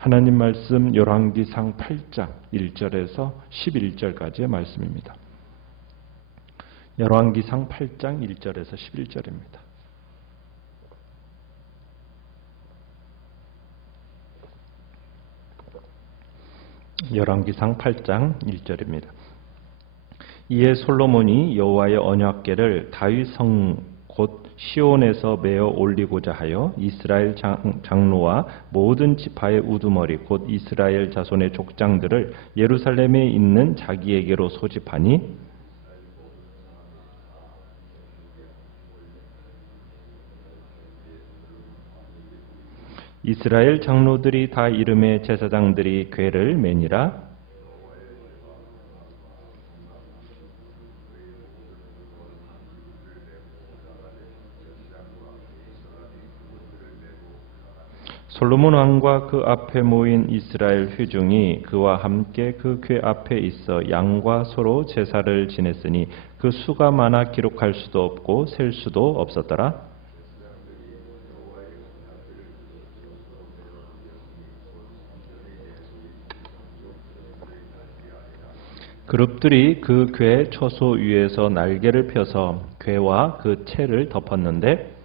하나님 말씀 열왕기상 8장 1절에서 11절까지의 말씀입니다. 열왕기상 8장 1절에서 11절입니다. 열왕기상 8장 1절입니다. 이에 솔로몬이 여호와의 언약궤를 다윗 성 곧 시온에서 메어 올리고자 하여 이스라엘 장로와 모든 지파의 우두머리 곧 이스라엘 자손의 족장들을 예루살렘에 있는 자기에게로 소집하니 이스라엘 장로들이 다 이름의 제사장들이 궤를 매니라. 솔로몬 왕과 그 앞에 모인 이스라엘 회중이 그와 함께 그 궤 앞에 있어 양과 소로 제사를 지냈으니 그 수가 많아 기록할 수도 없고 셀 수도 없었더라. 그룹들이 그 궤 초소 위에서 날개를 펴서 궤와 그 채를 덮었는데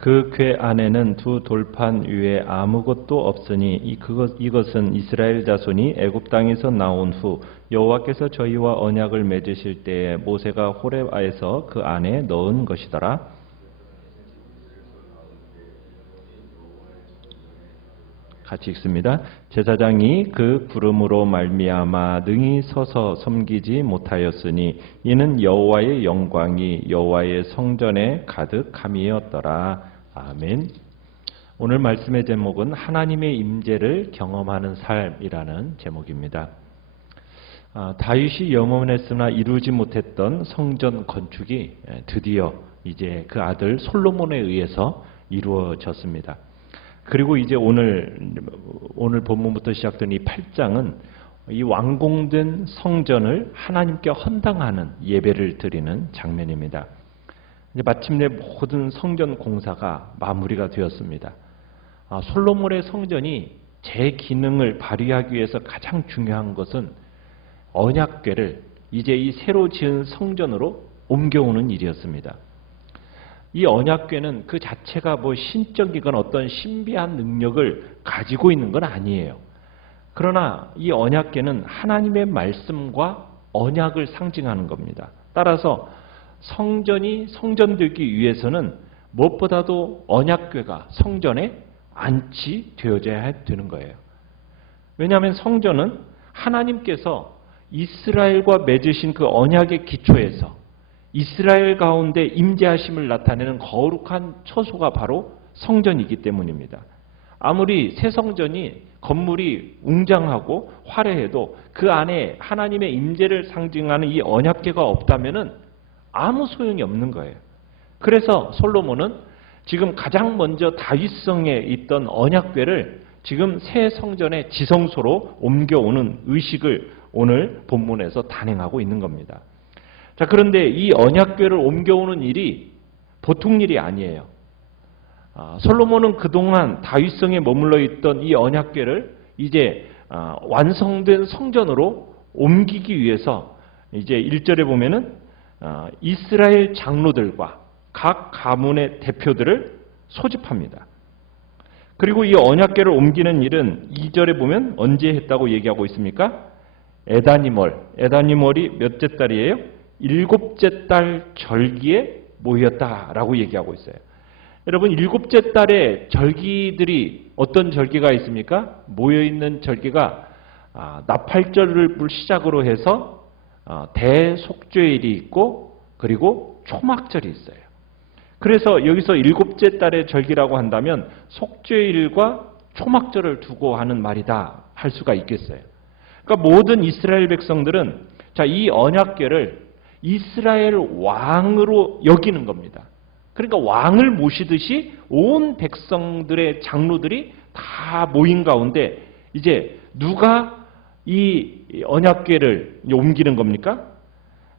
그 궤 안에는 두 돌판 위에 아무것도 없으니 이것은 이스라엘 자손이 애굽 땅에서 나온 후 여호와께서 저희와 언약을 맺으실 때에 모세가 호렙에서 그 안에 넣은 것이더라. 같이 읽습니다. 제사장이 그 구름으로 말미암아 능히 서서 섬기지 못하였으니 이는 여호와의 영광이 여호와의 성전에 가득함이었더라. 아멘. 오늘 말씀의 제목은 하나님의 임재를 경험하는 삶이라는 제목입니다. 다윗이 염원했으나 이루지 못했던 성전 건축이 드디어 이제 그 아들 솔로몬에 의해서 이루어졌습니다. 그리고 이제 오늘 본문부터 시작된 이 8장은 이 완공된 성전을 하나님께 헌당하는 예배를 드리는 장면입니다. 이제 마침내 모든 성전 공사가 마무리가 되었습니다. 솔로몬의 성전이 제 기능을 발휘하기 위해서 가장 중요한 것은 언약궤를 이제 이 새로 지은 성전으로 옮겨오는 일이었습니다. 이 언약궤는 그 자체가 뭐 신적이건 어떤 신비한 능력을 가지고 있는 건 아니에요. 그러나 이 언약궤는 하나님의 말씀과 언약을 상징하는 겁니다. 따라서 성전이 성전되기 위해서는 무엇보다도 언약궤가 성전에 안치되어져야 되는 거예요. 왜냐하면 성전은 하나님께서 이스라엘과 맺으신 그 언약의 기초에서 이스라엘 가운데 임재하심을 나타내는 거룩한 처소가 바로 성전이기 때문입니다. 아무리 새 성전이 건물이 웅장하고 화려해도 그 안에 하나님의 임재를 상징하는 이 언약궤가 없다면은 아무 소용이 없는 거예요. 그래서 솔로몬은 지금 가장 먼저 다윗성에 있던 언약궤를 지금 새 성전의 지성소로 옮겨오는 의식을 오늘 본문에서 단행하고 있는 겁니다. 자, 그런데 이 언약궤를 옮겨오는 일이 보통 일이 아니에요. 솔로몬은 그동안 다윗성에 머물러 있던 이 언약궤를 이제 완성된 성전으로 옮기기 위해서 이제 1절에 보면은 이스라엘 장로들과 각 가문의 대표들을 소집합니다. 그리고 이 언약궤를 옮기는 일은 2절에 보면 언제 했다고 얘기하고 있습니까? 에다니멀이 몇째 달이에요? 7째 달 절기에 모였다라고 얘기하고 있어요. 여러분 7째 달에 절기들이 어떤 절기가 있습니까? 모여있는 절기가 나팔절을 시작으로 해서 대속죄일이 있고 그리고 초막절이 있어요. 그래서 여기서 7째 달의 절기라고 한다면 속죄일과 초막절을 두고 하는 말이다 할 수가 있겠어요. 그러니까 모든 이스라엘 백성들은 이 언약궤를 이스라엘 왕으로 여기는 겁니다. 그러니까 왕을 모시듯이 온 백성들의 장로들이 다 모인 가운데 이제 누가 이 언약궤를 옮기는 겁니까?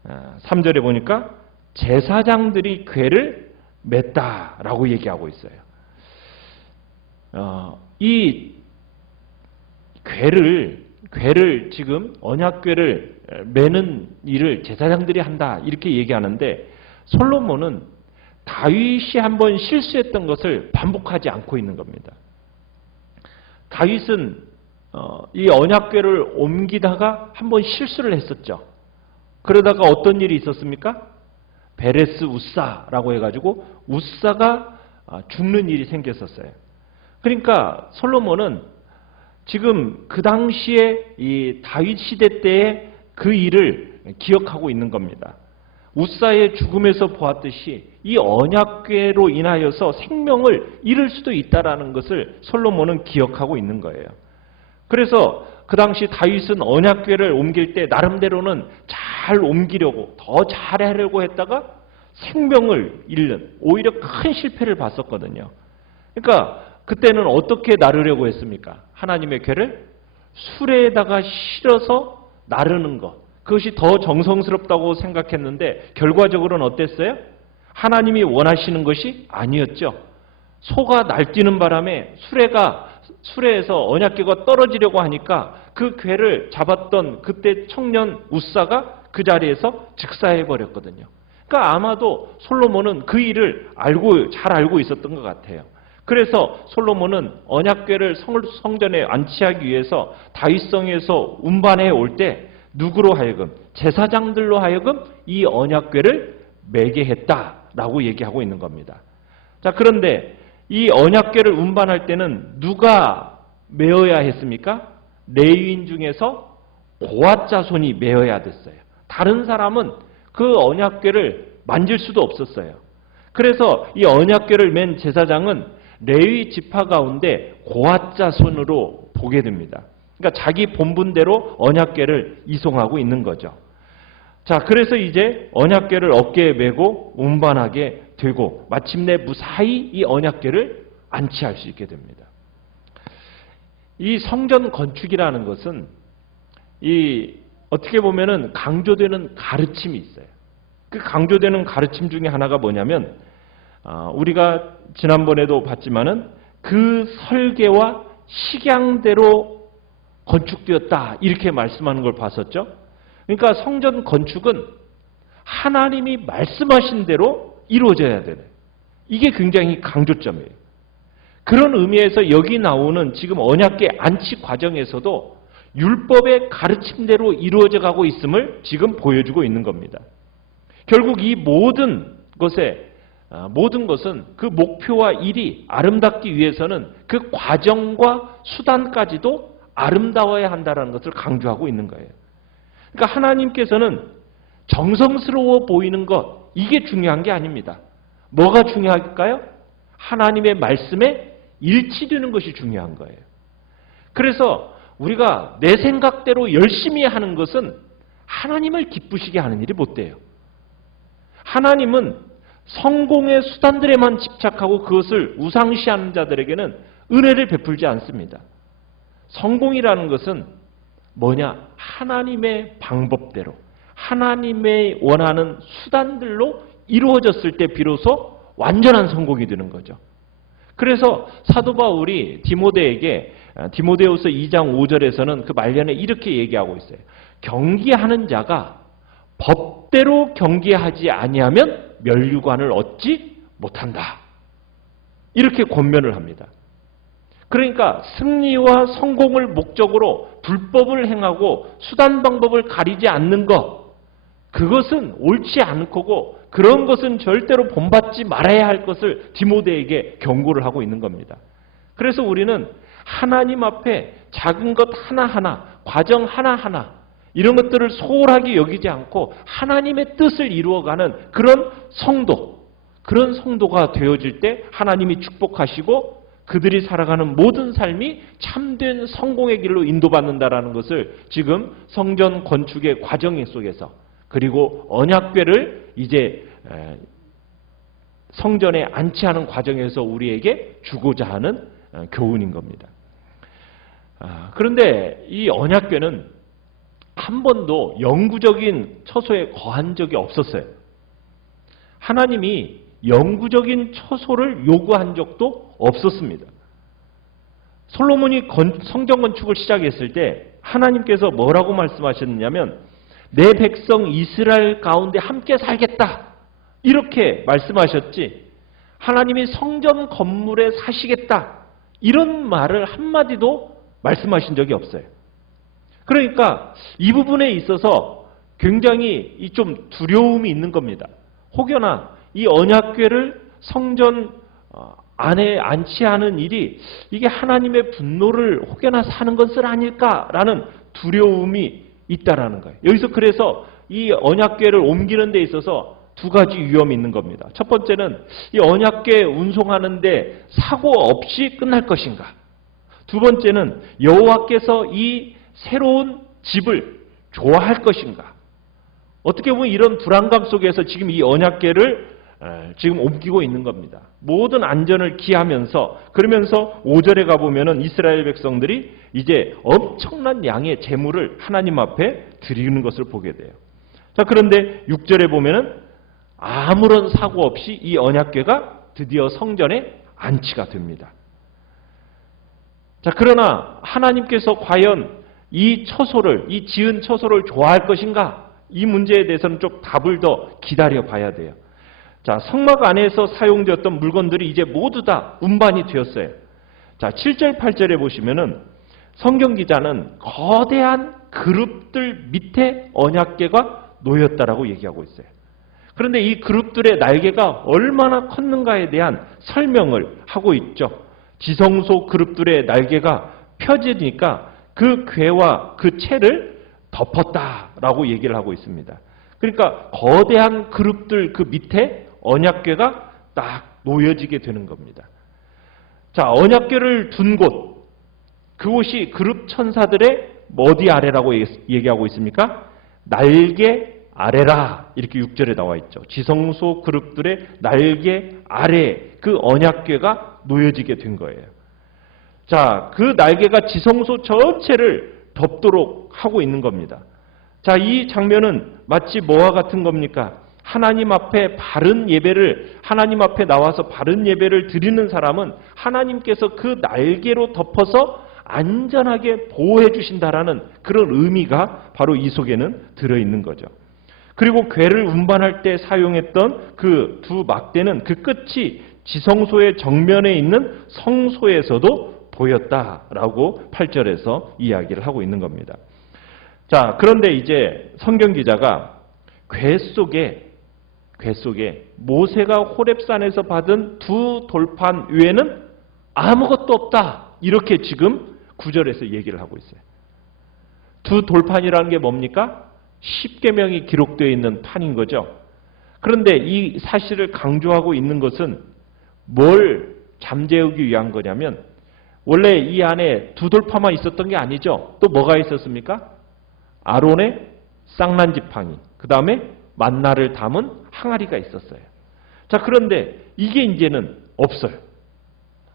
3절에 보니까 제사장들이 궤를 맸다라고 얘기하고 있어요. 이 궤를 지금 언약궤를 매는 일을 제사장들이 한다 이렇게 얘기하는데, 솔로몬은 다윗이 한번 실수했던 것을 반복하지 않고 있는 겁니다. 다윗은 이 언약궤를 옮기다가 한번 실수를 했었죠. 그러다가 어떤 일이 있었습니까? 베레스 우사라고 해가지고 우사가 죽는 일이 생겼었어요. 그러니까 솔로몬은 지금 그 당시에 이 다윗 시대 때의 그 일을 기억하고 있는 겁니다. 우사의 죽음에서 보았듯이 이 언약궤로 인하여서 생명을 잃을 수도 있다라는 것을 솔로몬은 기억하고 있는 거예요. 그래서 그 당시 다윗은 언약궤를 옮길 때 나름대로는 잘 옮기려고 더 잘하려고 했다가 생명을 잃는 오히려 큰 실패를 봤었거든요. 그러니까 그때는 어떻게 나르려고 했습니까? 하나님의 궤를 수레에다가 실어서 나르는 것, 그것이 더 정성스럽다고 생각했는데 결과적으로는 어땠어요? 하나님이 원하시는 것이 아니었죠. 소가 날뛰는 바람에 수레에서 언약궤가 떨어지려고 하니까 그 궤를 잡았던 그때 청년 우사가 그 자리에서 즉사해 버렸거든요. 그러니까 아마도 솔로몬은 그 일을 잘 알고 있었던 것 같아요. 그래서 솔로몬은 언약궤를 성전에 안치하기 위해서 다윗성에서 운반해 올 때 누구로 하여금, 제사장들로 하여금 이 언약궤를 매게 했다라고 얘기하고 있는 겁니다. 자, 그런데 이 언약궤를 운반할 때는 누가 메어야 했습니까? 레위인 중에서 고앗 자손이 메어야 됐어요. 다른 사람은 그 언약궤를 만질 수도 없었어요. 그래서 이 언약궤를 맨 제사장은 레위 지파 가운데 고앗 자손으로 보게 됩니다. 그러니까 자기 본분대로 언약궤를 이송하고 있는 거죠. 자, 그래서 이제 언약궤를 어깨에 메고 운반하게 되고 마침내 무사히 이 언약궤를 안치할 수 있게 됩니다. 이 성전 건축이라는 것은 어떻게 보면은 강조되는 가르침이 있어요. 그 강조되는 가르침 중에 하나가 뭐냐면, 우리가 지난번에도 봤지만은 그 설계와 식양대로 건축되었다 이렇게 말씀하는 걸 봤었죠. 그러니까 성전 건축은 하나님이 말씀하신 대로 이루어져야 되는, 이게 굉장히 강조점이에요. 그런 의미에서 여기 나오는 지금 언약궤 안치 과정에서도 율법의 가르침대로 이루어져 가고 있음을 지금 보여주고 있는 겁니다. 결국 이 모든 것은 그 목표와 일이 아름답기 위해서는 그 과정과 수단까지도 아름다워야 한다는 것을 강조하고 있는 거예요. 그러니까 하나님께서는 정성스러워 보이는 것, 이게 중요한 게 아닙니다. 뭐가 중요할까요? 하나님의 말씀에 일치되는 것이 중요한 거예요. 그래서 우리가 내 생각대로 열심히 하는 것은 하나님을 기쁘시게 하는 일이 못 돼요. 하나님은 성공의 수단들에만 집착하고 그것을 우상시하는 자들에게는 은혜를 베풀지 않습니다. 성공이라는 것은 뭐냐? 하나님의 방법대로, 하나님의 원하는 수단들로 이루어졌을 때 비로소 완전한 성공이 되는 거죠. 그래서 사도 바울이 디모데후서 2장 5절에서는 그 말년에 이렇게 얘기하고 있어요. 경기하는 자가 법대로 경기하지 아니하면 면류관을 얻지 못한다. 이렇게 권면을 합니다. 그러니까 승리와 성공을 목적으로 불법을 행하고 수단 방법을 가리지 않는 것, 그것은 옳지 않고 그런 것은 절대로 본받지 말아야 할 것을 디모데에게 경고를 하고 있는 겁니다. 그래서 우리는 하나님 앞에 작은 것 하나하나, 과정 하나하나 이런 것들을 소홀하게 여기지 않고 하나님의 뜻을 이루어가는 그런 성도가 되어질 때 하나님이 축복하시고 그들이 살아가는 모든 삶이 참된 성공의 길로 인도받는다라는 것을 지금 성전 건축의 과정 속에서, 그리고 언약궤를 이제 성전에 안치하는 과정에서 우리에게 주고자 하는 교훈인 겁니다. 그런데 이 언약궤는 한 번도 영구적인 처소에 거한 적이 없었어요. 하나님이 영구적인 처소를 요구한 적도 없었습니다. 솔로몬이 성전 건축을 시작했을 때 하나님께서 뭐라고 말씀하셨느냐면 내 백성 이스라엘 가운데 함께 살겠다 이렇게 말씀하셨지, 하나님이 성전 건물에 사시겠다 이런 말을 한마디도 말씀하신 적이 없어요. 그러니까 이 부분에 있어서 굉장히 좀 두려움이 있는 겁니다. 혹여나 이 언약궤를 성전 안에 안치하는 일이 이게 하나님의 분노를 혹여나 사는 것은 아닐까라는 두려움이 있다라는 거예요. 여기서 그래서 이 언약궤를 옮기는 데 있어서 두 가지 위험이 있는 겁니다. 첫 번째는 이 언약궤 운송하는데 사고 없이 끝날 것인가? 두 번째는 여호와께서 이 새로운 집을 좋아할 것인가? 어떻게 보면 이런 불안감 속에서 지금 이 언약궤를 지금 옮기고 있는 겁니다. 모든 안전을 기하면서, 그러면서 5절에 가보면은 이스라엘 백성들이 이제 엄청난 양의 제물을 하나님 앞에 드리는 것을 보게 돼요. 자, 그런데 6절에 보면은 아무런 사고 없이 이 언약궤가 드디어 성전에 안치가 됩니다. 자, 그러나 하나님께서 과연 이 처소를, 이 지은 처소를 좋아할 것인가? 이 문제에 대해서는 좀 답을 더 기다려 봐야 돼요. 자, 성막 안에서 사용되었던 물건들이 이제 모두 다 운반이 되었어요. 자, 7절, 8절에 보시면은 성경 기자는 거대한 그룹들 밑에 언약궤가 놓였다라고 얘기하고 있어요. 그런데 이 그룹들의 날개가 얼마나 컸는가에 대한 설명을 하고 있죠. 지성소 그룹들의 날개가 펴지니까 그 궤와 그 채를 덮었다라고 얘기를 하고 있습니다. 그러니까 거대한 그룹들 그 밑에 언약궤가 딱 놓여지게 되는 겁니다. 자, 언약궤를 둔 곳, 그곳이 그룹 천사들의 어디 아래라고 얘기하고 있습니까? 날개 아래라 이렇게 6절에 나와 있죠. 지성소 그룹들의 날개 아래 그 언약궤가 놓여지게 된 거예요. 자, 그 날개가 지성소 전체를 덮도록 하고 있는 겁니다. 자, 이 장면은 마치 뭐와 같은 겁니까? 하나님 앞에 바른 예배를, 하나님 앞에 나와서 바른 예배를 드리는 사람은 하나님께서 그 날개로 덮어서 안전하게 보호해 주신다라는 그런 의미가 바로 이 속에는 들어있는 거죠. 그리고 궤를 운반할 때 사용했던 그 두 막대는 그 끝이 지성소의 정면에 있는 성소에서도 보였다라고 8절에서 이야기를 하고 있는 겁니다. 자, 그런데 이제 성경 기자가 궤 속에 모세가 호렙산에서 받은 두 돌판 외에는 아무것도 없다. 이렇게 지금 9절에서 얘기를 하고 있어요. 두 돌판이라는 게 뭡니까? 10계명이 기록되어 있는 판인 거죠. 그런데 이 사실을 강조하고 있는 것은 뭘 잠재우기 위한 거냐면 원래 이 안에 두 돌파만 있었던 게 아니죠. 또 뭐가 있었습니까? 아론의 쌍난지팡이, 그 다음에 만나를 담은 항아리가 있었어요. 자, 그런데 이게 이제는 없어요.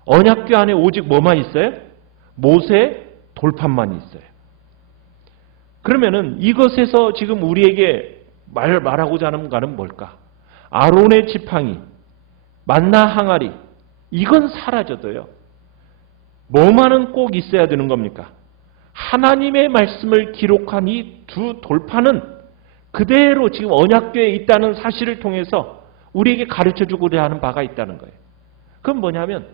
언약궤 안에 오직 뭐만 있어요? 모세의 돌판만 있어요. 그러면은 이것에서 지금 우리에게 말하고자 하는 것은 뭘까? 아론의 지팡이, 만나 항아리, 이건 사라져도요. 뭐만은 꼭 있어야 되는 겁니까? 하나님의 말씀을 기록한 이 두 돌판은 그대로 지금 언약궤에 있다는 사실을 통해서 우리에게 가르쳐주고자 하는 바가 있다는 거예요. 그건 뭐냐면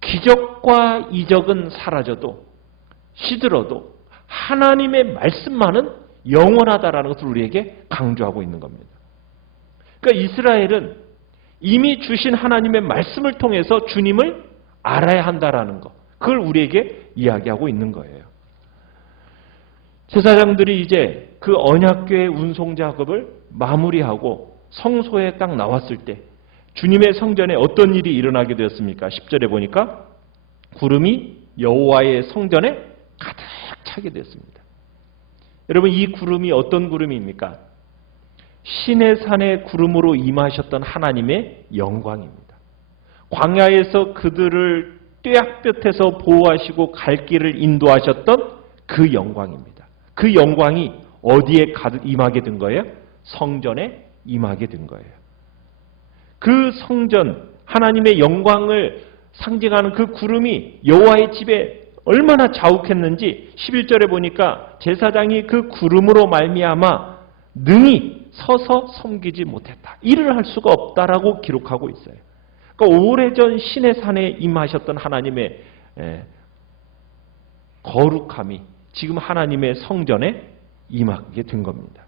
기적과 이적은 사라져도 시들어도 하나님의 말씀만은 영원하다라는 것을 우리에게 강조하고 있는 겁니다. 그러니까 이스라엘은 이미 주신 하나님의 말씀을 통해서 주님을 알아야 한다라는 것, 그걸 우리에게 이야기하고 있는 거예요. 제사장들이 이제 그 언약궤의 운송 작업을 마무리하고 성소에 딱 나왔을 때 주님의 성전에 어떤 일이 일어나게 되었습니까? 10절에 보니까 구름이 여호와의 성전에 가득 차게 되었습니다. 여러분, 이 구름이 어떤 구름입니까? 신의 산의 구름으로 임하셨던 하나님의 영광입니다. 광야에서 그들을 뙤약볕에서 보호하시고 갈 길을 인도하셨던 그 영광입니다. 그 영광이 어디에 가득 임하게 된 거예요? 성전에 임하게 된 거예요. 그 성전, 하나님의 영광을 상징하는 그 구름이 여호와의 집에 얼마나 자욱했는지 11절에 보니까 제사장이 그 구름으로 말미암아 능히 서서 섬기지 못했다. 일을 할 수가 없다라고 기록하고 있어요. 그러니까 오래전 시내 산에 임하셨던 하나님의 거룩함이 지금 하나님의 성전에 임하게 된 겁니다.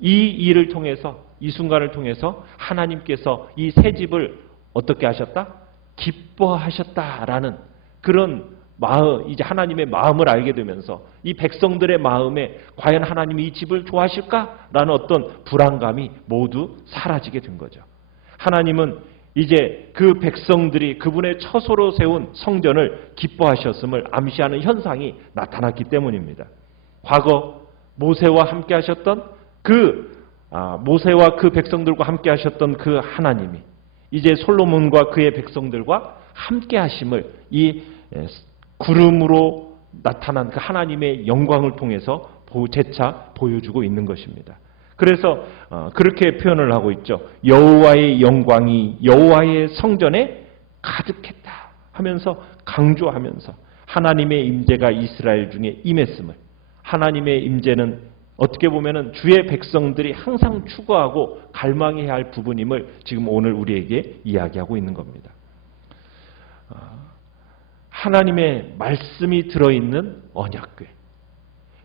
이 일을 통해서, 이 순간을 통해서 하나님께서 이 새 집을 어떻게 하셨다? 기뻐하셨다라는 그런 마음, 이제 하나님의 마음을 알게 되면서 이 백성들의 마음에 과연 하나님이 이 집을 좋아하실까라는 어떤 불안감이 모두 사라지게 된 거죠. 하나님은 이제 그 백성들이 그분의 처소로 세운 성전을 기뻐하셨음을 암시하는 현상이 나타났기 때문입니다. 과거 모세와 함께 하셨던 모세와 그 백성들과 함께 하셨던 그 하나님이 이제 솔로몬과 그의 백성들과 함께 하심을 이 구름으로 나타난 그 하나님의 영광을 통해서 재차 보여주고 있는 것입니다. 그래서 그렇게 표현을 하고 있죠. 여호와의 영광이 여호와의 성전에 가득했다 하면서 강조하면서 하나님의 임재가 이스라엘 중에 임했음을, 하나님의 임재는 어떻게 보면은 주의 백성들이 항상 추구하고 갈망해야 할 부분임을 지금 오늘 우리에게 이야기하고 있는 겁니다. 하나님의 말씀이 들어있는 언약궤.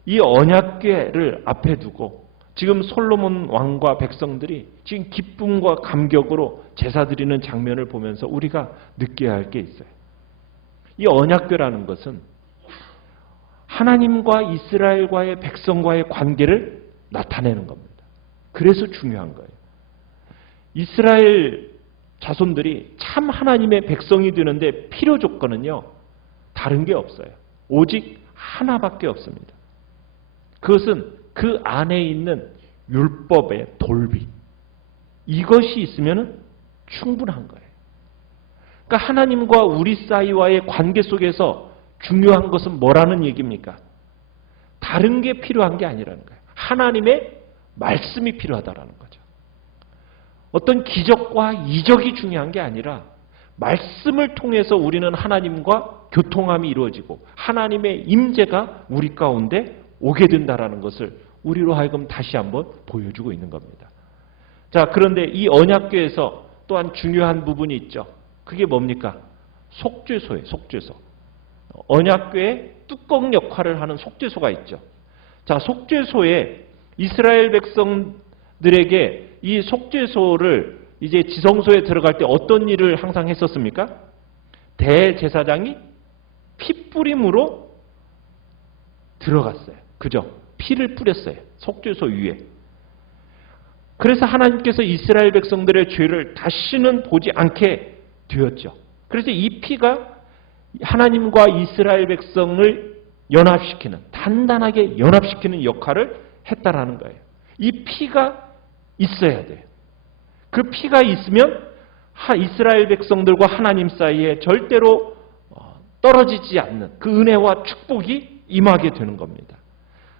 이 언약궤를 앞에 두고 지금 솔로몬 왕과 백성들이 지금 기쁨과 감격으로 제사 드리는 장면을 보면서 우리가 느껴야 할 게 있어요. 이 언약궤라는 것은 하나님과 이스라엘과의 백성과의 관계를 나타내는 겁니다. 그래서 중요한 거예요. 이스라엘 자손들이 참 하나님의 백성이 되는데 필요 조건은요, 다른 게 없어요. 오직 하나밖에 없습니다. 그것은 그 안에 있는 율법의 돌비. 이것이 있으면 충분한 거예요. 그러니까 하나님과 우리 사이와의 관계 속에서 중요한 것은 뭐라는 얘기입니까? 다른 게 필요한 게 아니라는 거예요. 하나님의 말씀이 필요하다라는 거죠. 어떤 기적과 이적이 중요한 게 아니라 말씀을 통해서 우리는 하나님과 교통함이 이루어지고 하나님의 임재가 우리 가운데 오게 된다라는 것을 우리로 하여금 다시 한번 보여주고 있는 겁니다. 자, 그런데 이 언약궤에서 또한 중요한 부분이 있죠. 그게 뭡니까? 속죄소예요. 속죄소. 언약궤의 뚜껑 역할을 하는 속죄소가 있죠. 자, 속죄소에 이스라엘 백성들에게 이 속죄소를 이제 지성소에 들어갈 때 어떤 일을 항상 했었습니까? 대제사장이 핏뿌림으로 들어갔어요. 그죠? 피를 뿌렸어요. 속죄소 위에. 그래서 하나님께서 이스라엘 백성들의 죄를 다시는 보지 않게 되었죠. 그래서 이 피가 하나님과 이스라엘 백성을 연합시키는, 단단하게 연합시키는 역할을 했다라는 거예요. 이 피가 있어야 돼요. 그 피가 있으면 이스라엘 백성들과 하나님 사이에 절대로 떨어지지 않는 그 은혜와 축복이 임하게 되는 겁니다.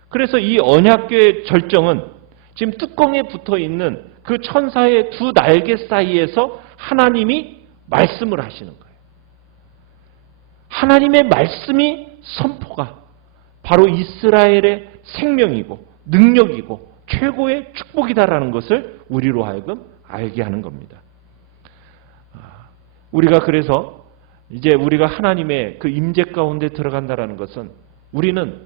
그래서 이 언약궤의 절정은 지금 뚜껑에 붙어있는 그 천사의 두 날개 사이에서 하나님이 말씀을 하시는 거예요. 하나님의 말씀이 선포가 바로 이스라엘의 생명이고 능력이고 최고의 축복이다라는 것을 우리로 하여금 알게 하는 겁니다. 우리가 그래서 이제 우리가 하나님의 그 임재 가운데 들어간다라는 것은 우리는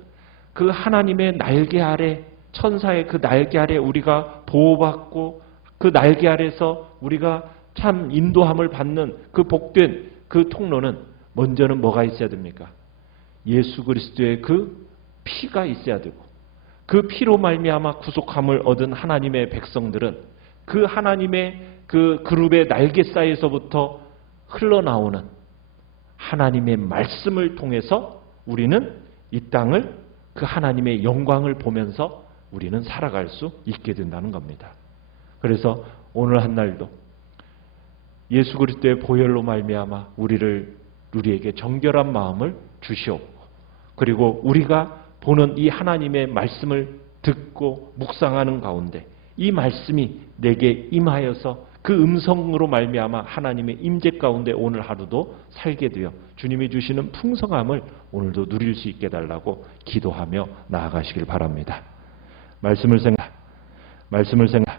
그 하나님의 날개 아래, 천사의 그 날개 아래 우리가 보호받고 그 날개 아래서 우리가 참 인도함을 받는 그 복된 그 통로는 먼저는 뭐가 있어야 됩니까? 예수 그리스도의 그 피가 있어야 되고 그 피로 말미암아 구속함을 얻은 하나님의 백성들은 그 하나님의 그 그룹의 날개 사이에서부터 흘러나오는 하나님의 말씀을 통해서 우리는 이 땅을 그 하나님의 영광을 보면서 우리는 살아갈 수 있게 된다는 겁니다. 그래서 오늘 한 날도 예수 그리스도의 보혈로 말미암아 우리에게 정결한 마음을 주시옵고 그리고 우리가 보는 이 하나님의 말씀을 듣고 묵상하는 가운데 이 말씀이 내게 임하여서 그 음성으로 말미암아 하나님의 임재 가운데 오늘 하루도 살게 되어 주님이 주시는 풍성함을 오늘도 누릴 수 있게 달라고 기도하며 나아가시길 바랍니다. 말씀을 생각